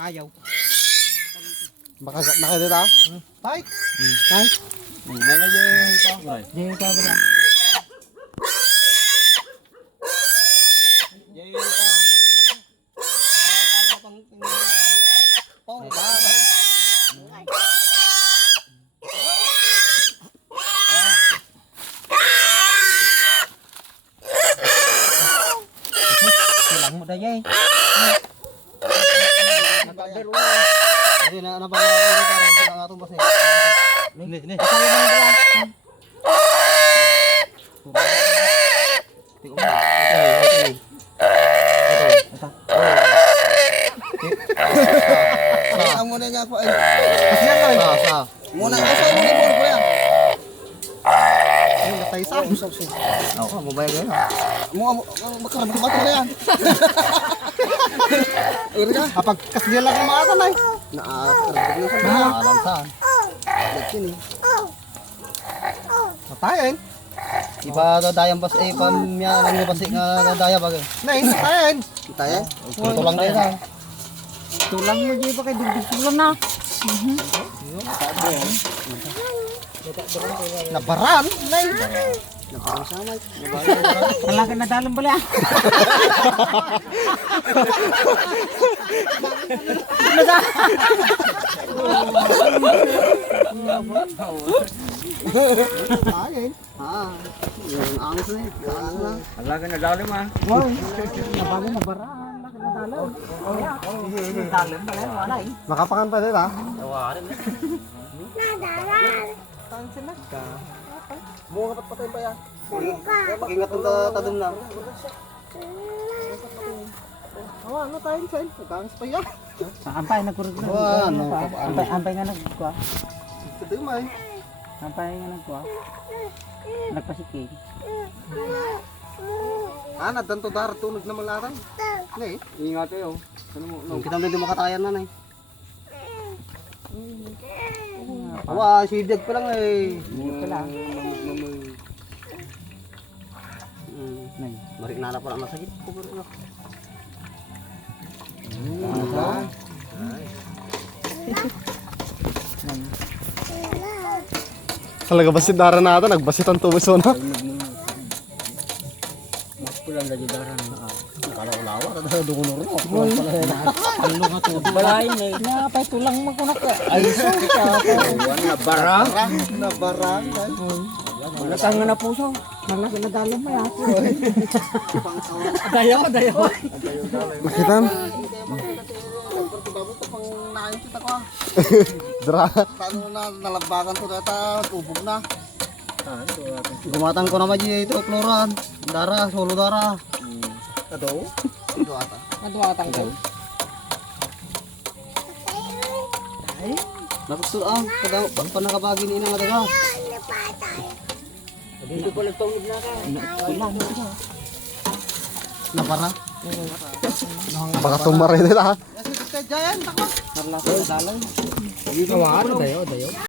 Kayaw. Baka nakita? Tay. Tay. Jeng ka ba? Hilang mo dah yay. Hindi na ba ang atong base. Ni. Amo na nga ako ay. Kasi lang. Muna ako sa mga bor ko yan. Ay, natay sa. Oo, mobile yan. Mo makarami ko ba yan? Kapag kasi lang ang mga tanay. Naakarami ko sa alam saan. Sini. Patayin. Iba dadayan bas eh pamya lang bas nga dadaya bagay. Nay, patayin. Tayo. Ito lang din ha. Tulang mo di pa kay digdig tulang na. Nabaran, nay. Naparang samay. Wala ka nadalang bala. Tayo. Yung angos na eh. Wala ka nadali ma. Wow, nabalan nabaran, wala ka nadalang. Nadalang bala, wala eh. Makapakan pa din ha. Saan sila? Bunga kapat patay pa yan. Ingat ang tadong na. Ano tayo saan? Nagkangis pa yan. Ampay nagkurog na. Ano? Ampay nga nagkuha. Ito yung may. Ampay nga nagkuha. Nagpasikig. Nadanto dar tunog na malatan. Nay. Ingat kayo. Ano mo? Nung kita hindi makatayan na nay. Wah, sidag pa lang eh. Ito lang. Nay. Marik na pa lang masakit. Talaga basit dara na ata, nagbasit ang tumiso na. Pulang lagi darah. Kala ko lawa, tada dungunor mo. Ano nga to? Balay na. Napay tulang magkunak ka. Ay, so ka. Nabarang. Nabarang. Wala ka nga na puso. Malaki na dalam mo yan. Dayaw. Makita mo? Dra. Paano na nalabakan to data, tubog na. Gumatan ko naman ito, kloran. Dara, solo dara. Ado? Ito ata. Naduwatang ko. Napagsul ang, panakabagi ni inang ataga. Hindi ko nagtawid na ka. Tulang mo siya. Napara? Baka tumari nila ha. Jayan, tako. Narlasa na dalang. Dayo.